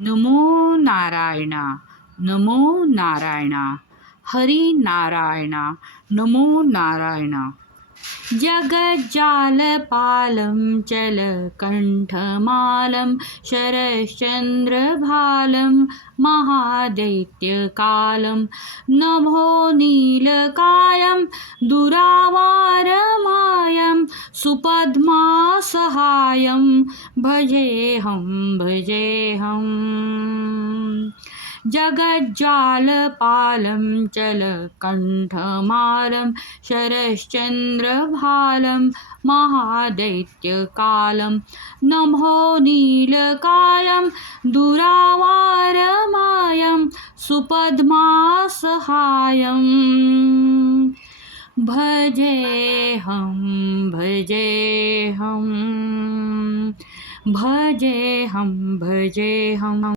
NaMo Narayana, NaMo Narayana, Hari Narayana, NaMo Narayana. जगज्जालपालं चलकण्ठमालं शरश्चन्द्रभालं महादैत्यकालं नभो नीलकायं दुरावारमायं सुपद्मासहायं भजेऽहं भजेऽहम्. जगज्जालपालं चलकण्ठमालं शरश्चन्द्रभालं महादैत्यकालं नभो नीलकायं दुरावारमायं सुपद्मासहायं भजेऽहं भजेऽहं भजेऽहं भजेऽहम्.